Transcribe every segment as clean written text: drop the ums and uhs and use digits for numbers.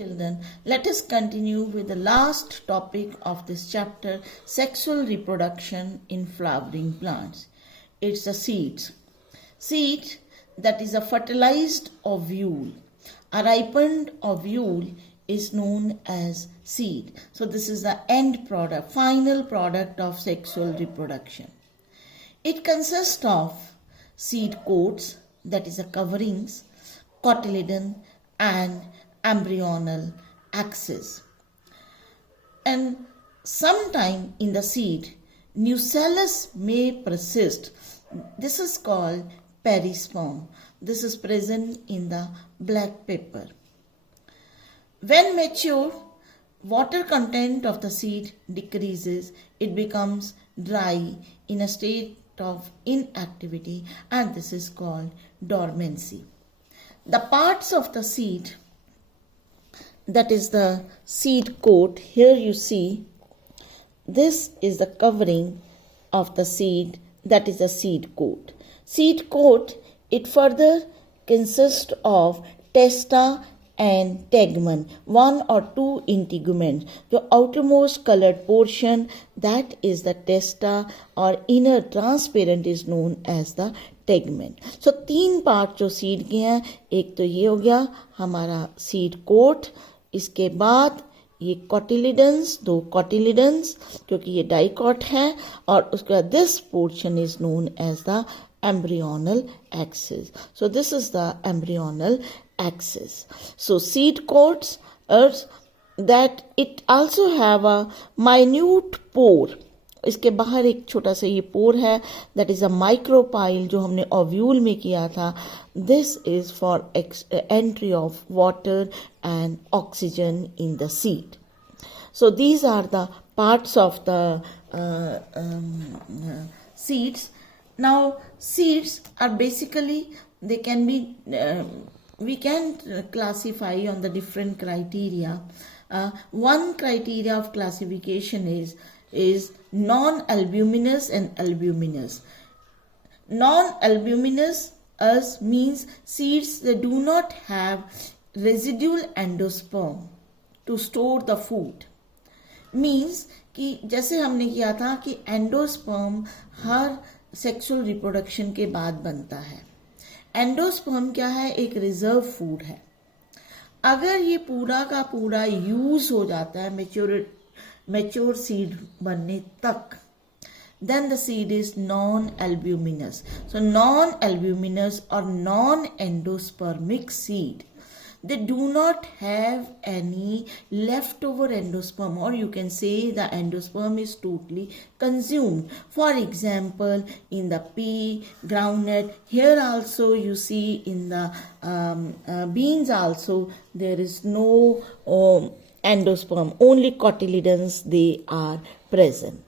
Children, let us continue with the last topic of this chapter, sexual reproduction in flowering plants. It's the seeds. Seed, that is a fertilized ovule. A ripened ovule is known as seed. So this is the end product, final product of sexual reproduction. It consists of seed coats, that is the coverings, cotyledon and embryonal axis. And sometime in the seed, nucellus may persist. This is called perisperm. This is present in the black pepper. When mature, water content of the seed decreases. It becomes dry in a state of inactivity, and this is called dormancy. The parts of the seed, that is the seed coat, here you see this is the covering of the seed, that is the seed coat. Seed coat, it further consists of testa and tegmen, one or two integuments. The outermost colored portion, that is the testa, or inner transparent is known as the tegmen. So तीन part जो seed के हैं, एक तो ये हो गया हमारा सीड कोट, इसके बाद ये कॉटिलिडन्स, दो कॉटिलिडन्स क्योंकि ये डाइकॉट है, और उसके बाद this portion is known as the embryonal axis. So this is the embryonal axis. So seed coats are that it also have a minute pore. इसके बाहर एक छोटा सा ये पोर है, that is a micropyle जो हमने ओव्यूल में किया था. This is for entry of water and oxygen in the seed. So these are the parts of the seeds. Now seeds are basically, they can be, we can classify on the different criteria. One criteria of classification is non-albuminous and albuminous. Non-albuminous means seeds that do not have residual endosperm to store the food. Means कि जैसे हमने किया था कि endosperm हर sexual reproduction के बाद बनता है. एंडोस्पर्म क्या है? एक रिजर्व फूड है. अगर ये पूरा का पूरा यूज हो जाता है मैच्योर सीड बनने तक, then the seed is non-albuminous. So non-albuminous or non-endospermic seed, they do not have any leftover endosperm, or you can say the endosperm is totally consumed. For example, in the pea, groundnut, here also you see in the beans also there is no endosperm, only cotyledons they are present.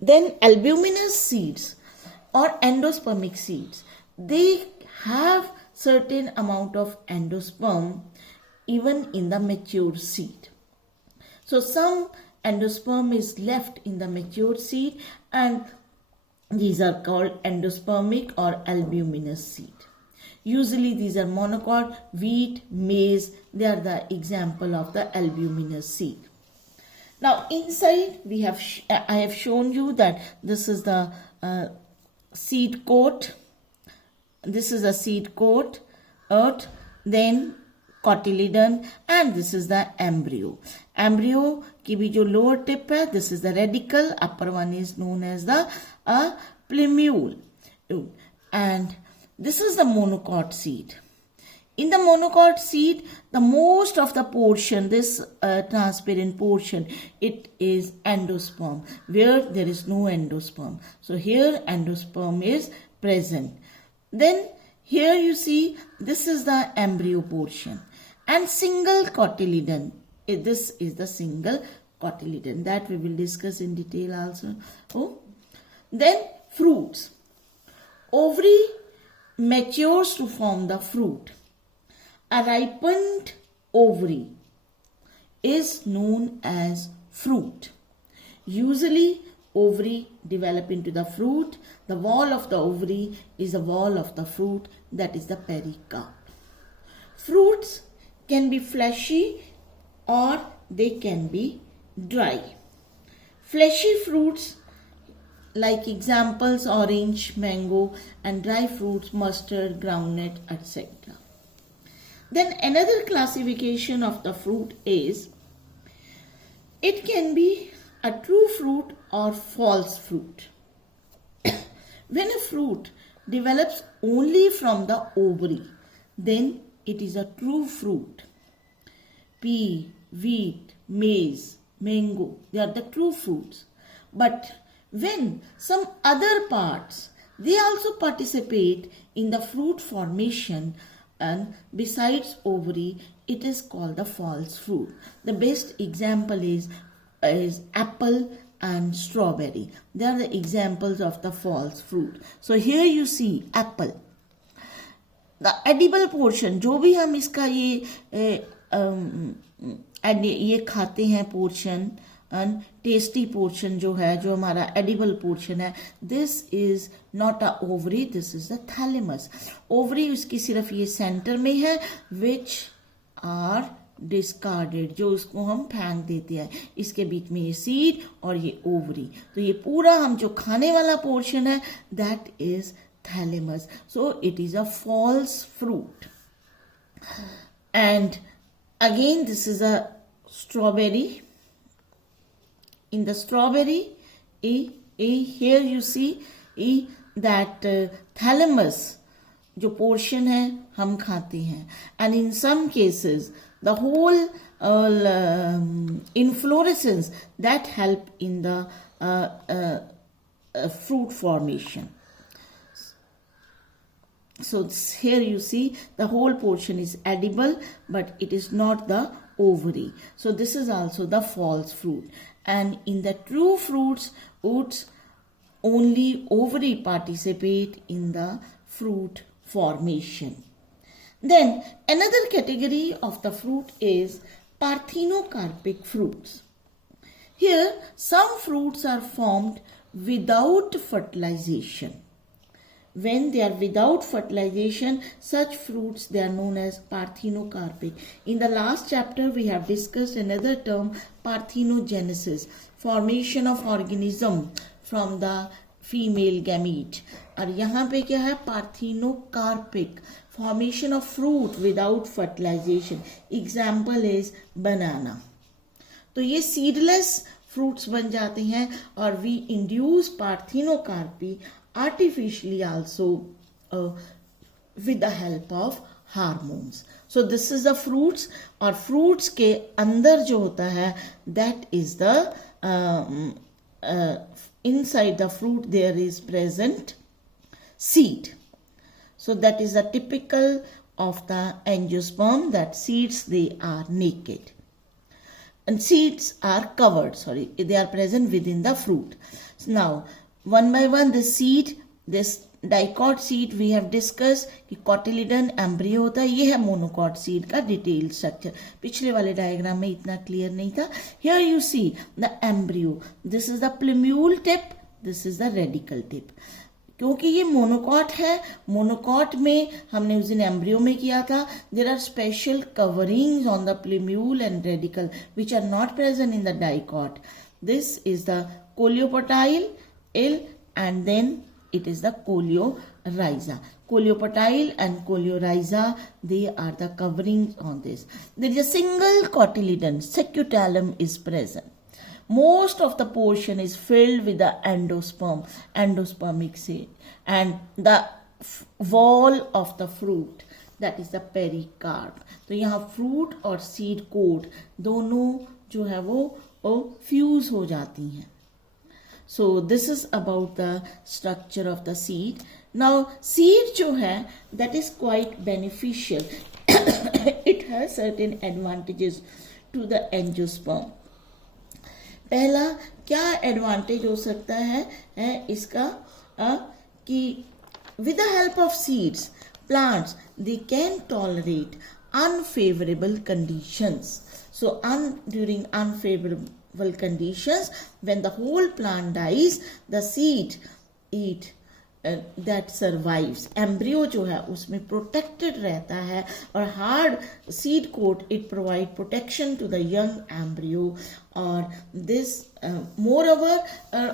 Then albuminous seeds or endospermic seeds, they have certain amount of endosperm even in the mature seed. So some endosperm is left in the mature seed, and these are called endospermic or albuminous seed. Usually these are monocot, wheat, maize, they are the example of the albuminous seed. Now inside we have I have shown you that this is the seed coat. This is a seed coat, earth, then cotyledon, and this is the embryo. Embryo की भी जो lower tip है, this is the radicle, upper one is known as the plumule, and this is the monocot seed. In the monocot seed, the most of the portion, this transparent portion, it is endosperm, where there is no endosperm. So here endosperm is present. Then here you see this is the embryo portion and single cotyledon. This is the single cotyledon that we will discuss in detail also. Then fruits. Ovary matures to form the fruit. A ripened ovary is known as fruit. Usually ovary develop into the fruit. The wall of the ovary is the wall of the fruit, that is the pericarp. Fruits can be fleshy or they can be dry. Fleshy fruits like examples orange, mango, and dry fruits mustard, groundnut, etc. Then another classification of the fruit is it can be a true fruit or false fruit. When a fruit develops only from the ovary, then it is a true fruit. Pea, wheat, maize, mango, they are the true fruits. But when some other parts, they also participate in the fruit formation, and besides ovary, it is called the false fruit. The best example is apple and strawberry. They are the examples of the false fruit. So here you see apple. The edible portion, जो भी हम इसका ये खाते हैं portion, and tasty portion जो है, जो हमारा edible portion है, this is not a ovary, this is a thalamus. Ovary उसकी सिर्फ ये center में है, which are discarded, जो उसको हम फेंक देते हैं. इसके बीच में ये seed और ये ovary. तो ये पूरा हम जो खाने वाला portion है, that is thalamus. So it is a false fruit. And again, this is a strawberry. In the strawberry, here you see that thalamus, जो portion है, हम खाते हैं. And in some cases, the whole inflorescence that help in the fruit formation. So here you see the whole portion is edible, but it is not the ovary. So this is also the false fruit. And in the true fruits, only ovary participate in the fruit formation. Then another category of the fruit is parthenocarpic fruits. Here some fruits are formed without fertilization. When they are without fertilization, such fruits, they are known as parthenocarpic. In the last chapter, we have discussed another term, parthenogenesis, formation of organism from the female gamete. और यहाँ पे क्या है, parthenocarpic, formation of fruit without fertilization. Example is banana. तो ये seedless fruits बन जाते हैं और we induce parthenocarpy artificially also with the help of hormones. So this is the fruits, और fruits के अंदर जो होता है, that is the inside the fruit there is present seed. So that is the typical of the angiosperm, that seeds, they are naked. And seeds are covered, they are present within the fruit. So now, one by one, the seed, this dicot seed we have discussed कि cotyledon embryo होता है, ये है monocot seed का detailed structure. पिछले वाले diagram में इतना clear नहीं था. Here you see the embryo. This is the plumule tip, this is the radical tip. क्योंकि ये मोनोकॉट है, मोनोकॉट में हमने उस दिन एम्ब्रियो में किया था. There are special coverings on the plumule and radicle which are not present in the dicot. This is the coleoptile and then it is the coleorhiza. Coleopatile and coleorhiza, they are the coverings on this. There is a single cotyledon, secutellum is present. Most of the portion is filled with the endosperm, endospermic seed, and the wall of the fruit, that is the pericarp. तो यहाँ fruit और seed coat दोनों जो है वो fuse हो जाती हैं. So this is about the structure of the seed. Now seed जो है, that is quite beneficial. It has certain advantages to the angiosperm. पहला क्या एडवांटेज हो सकता है इसका कि with the help of seeds, plants, they can tolerate unfavorable conditions. So during unfavorable conditions, when the whole plant dies, the seed eat that survives, embryo जो है उसमें प्रोटेक्टेड रहता है, और hard seed coat it provide protection to the young embryo. और this moreover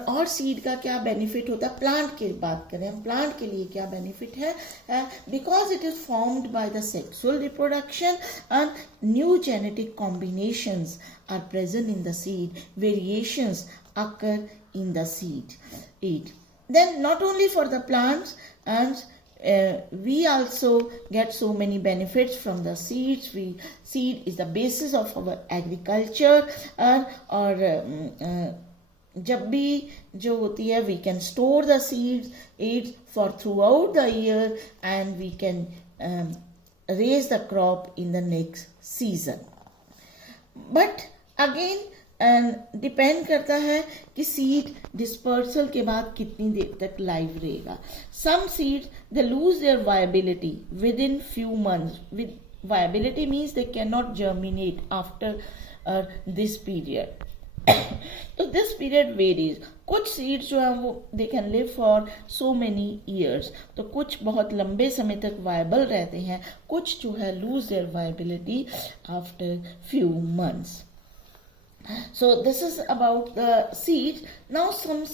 और seed का क्या बेनिफिट होता है, प्लांट की बात करें हम, प्लांट के लिए क्या बेनिफिट है, because it is formed by the sexual reproduction and new genetic combinations are present in the seed, variations occur in the seed. Then not only for the plants, and we also get so many benefits from the seeds. Seed is the basis of our agriculture, और जब भी जो होती है we can store the seeds for throughout the year, and we can raise the crop in the next season. But again depend करता है कि seed dispersal के बाद कितनी देर तक लाइव रहेगा. Some seeds they lose their viability within few months. With viability means they can not germinate after this period. तो this period varies. कुछ सीड्स जो है वो they can live for so many years, तो कुछ बहुत लंबे समय तक वायबल रहते हैं, कुछ जो है loose their viability after few months. So this is about the seeds. Now some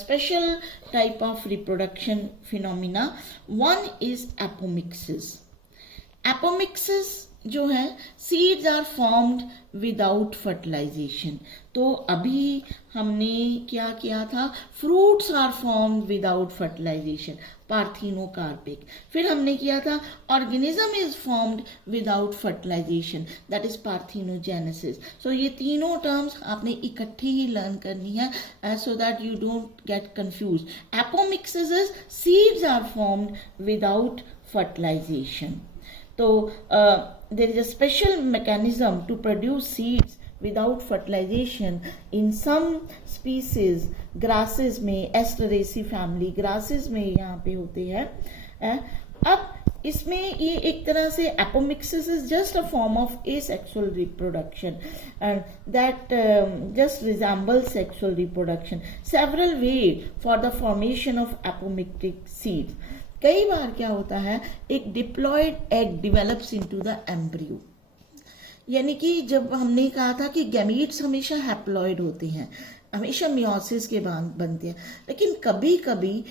special type of reproduction phenomena. One is apomixis. Apomixis जो है, seeds are formed without fertilization. तो अभी हमने क्या किया था, fruits are formed without fertilization, parthenocarpic. फिर हमने किया था organism is formed without fertilization, that is parthenogenesis. So ये तीनों terms आपने इकट्ठी ही learn करनी है, so that you don't get confused. Apomixis is seeds are formed without fertilization. So there is a special mechanism to produce seeds without fertilization in some species. grasses में Asteraceae family grasses में यहाँ पे होते हैं. अब इसमें ये एक तरह से apomixis is just a form of asexual reproduction, and that just resembles sexual reproduction. Several ways for the formation of apomictic seeds. कई बार क्या होता है, एक diploid egg develops into the embryo. यानी कि जब हमने कहा था कि गैमीट्स हमेशा हैप्लॉयड होते हैं, हमेशा मियोसिस के बाद बनते हैं, लेकिन कभी कभी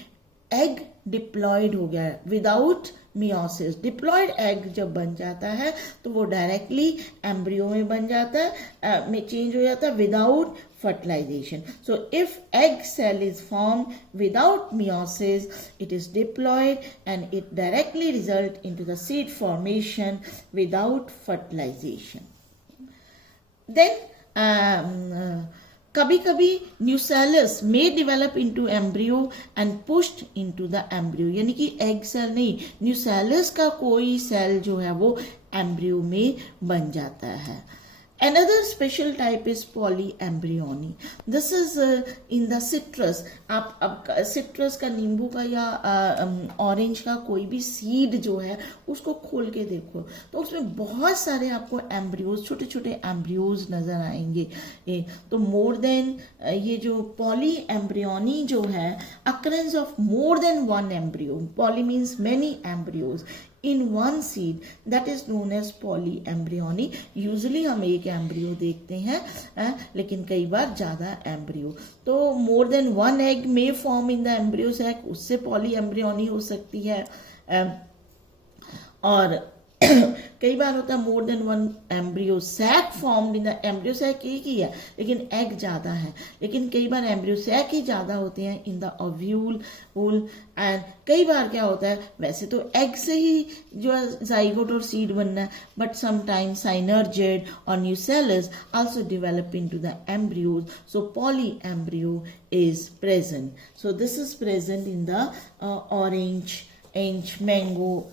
एग डिप्लॉयड हो गया है विदाउट मियोसिस. डिप्लॉयड एग जब बन जाता है तो वो डायरेक्टली एम्ब्रियो में बन जाता है, में चेंज हो जाता है without fertilization. So if egg cell is formed without meiosis, it is diploid and it directly result into the seed formation without fertilization. Then कभी कभी nucellus may develop into embryo and pushed into the embryo. यानी कि egg cell नहीं, nucellus का कोई cell जो है वो एम्ब्रियो में बन जाता है. Another special type is polyembryony. This is in the citrus. आप अब citrus का, नींबू का या ऑरेंज का कोई भी सीड जो है उसको खोल के देखो तो उसमें बहुत सारे आपको एम्ब्रियोज, छोटे छोटे एम्ब्रियोज नजर आएंगे. तो मोर देन ये जो polyembryony जो है, occurrence of more than one embryo. Poly means many embryos in one seed, that is known as polyembryony. Usually हम एक एम्ब्रियो देखते हैं, लेकिन कई बार ज्यादा एम्ब्रियो. तो मोर देन वन एग में form in the embryo sac, उससे polyembryony हो सकती है. और कई बार होता है more than one embryo sac formed in the embryo sac एक ही है लेकिन एग ज्यादा है. लेकिन कई बार एम्ब्रियो सैक ही ज्यादा होते हैं इन द ओव्यूल. एंड कई बार क्या होता है, वैसे तो एग से ही जो है जाइगोट और सीड बनना है, बट समटाइम्स साइनर्जेड और nucellus also develop into the embryos. So polyembryony is present. So this is present in the orange, mango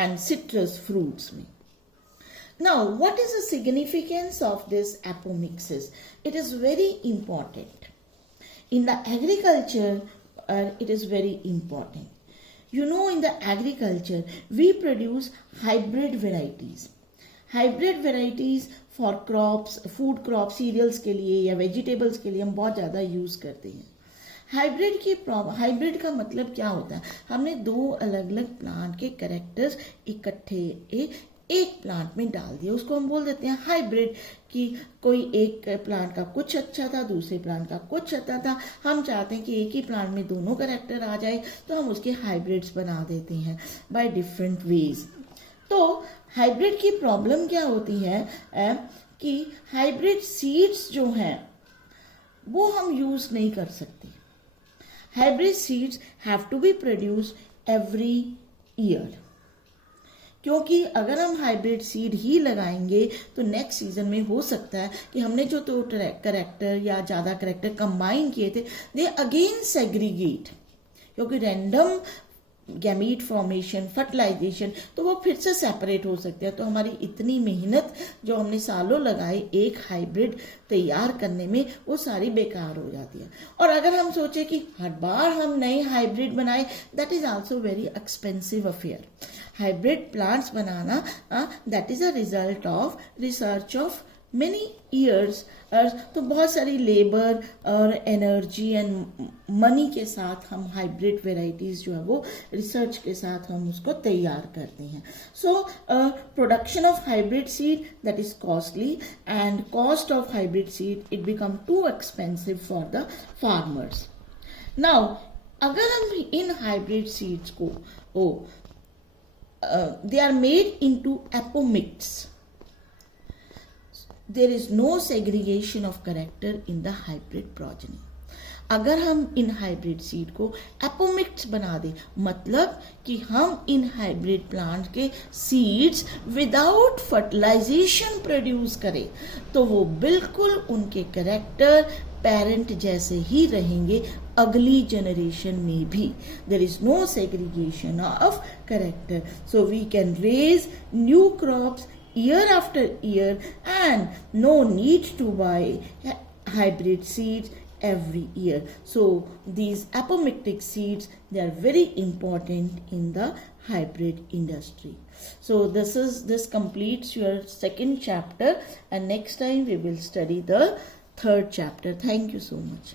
and citrus fruits में. Now, what is the significance of this apomixis? It is very important. In the agriculture, it is very important. You know, in the agriculture, we produce hybrid varieties. Hybrid varieties for crops, food crops, cereals के लिए या vegetables के लिए हम बहुत ज़्यादा use करते हैं. हाइब्रिड का मतलब क्या होता है? हमने दो अलग अलग प्लांट के कैरेक्टर्स इकट्ठे एक प्लांट में डाल दिया, उसको हम बोल देते हैं हाइब्रिड। कि कोई एक प्लांट का कुछ अच्छा था, दूसरे प्लांट का कुछ अच्छा था, हम चाहते हैं कि एक ही प्लांट में दोनों कैरेक्टर आ जाए, तो हम उसके हाइब्रिड्स बना देते हैं बाय डिफरेंट वेज। तो हाइब्रिड की प्रॉब्लम क्या होती है कि हाइब्रिड सीड्स जो हैं वो हम यूज नहीं कर सकते। Hybrid seeds have to be produced every year, क्योंकि अगर हम हाइब्रिड सीड ही लगाएंगे तो नेक्स्ट सीजन में हो सकता है कि हमने जो तो करेक्टर या ज़्यादा करेक्टर कंबाइन किए थे दे अगेन सेग्रीगेट, क्योंकि रैंडम गैमीट फॉर्मेशन, फर्टिलाइजेशन, तो वो फिर से सेपरेट हो सकते हैं। तो हमारी इतनी मेहनत जो हमने सालों लगाई एक हाइब्रिड तैयार करने में, वो सारी बेकार हो जाती है। और अगर हम सोचे कि हर बार हम नए हाइब्रिड बनाए, that is also very expensive affair. Hybrid plants banana that is a result of research of many years. तो बहुत सारी लेबर और एनर्जी एंड मनी के साथ हम हाइब्रिड वेराइटीज जो है वो रिसर्च के साथ हम उसको तैयार करते हैं। So production of hybrid seed that is costly, and cost of hybrid seed it become too expensive for the farmers. Now अगर हम इन हाइब्रिड सीड्स को they are made into apomixis, there is no segregation of character in the hybrid progeny. अगर हम in hybrid seed को apomixis बना दें, मतलब कि हम इन हाइब्रिड प्लांट के सीड्स विदाउट फर्टिलाइजेशन प्रोड्यूस करें, तो वो बिल्कुल उनके कैरेक्टर पेरेंट जैसे ही रहेंगे अगली जनरेशन में भी। There is no segregation of character, so we can raise new crops year after year and no need to buy hybrid seeds every year. So these apomictic seeds, they are very important in the hybrid industry. So this completes your second chapter, and next time we will study the third chapter. Thank you so much.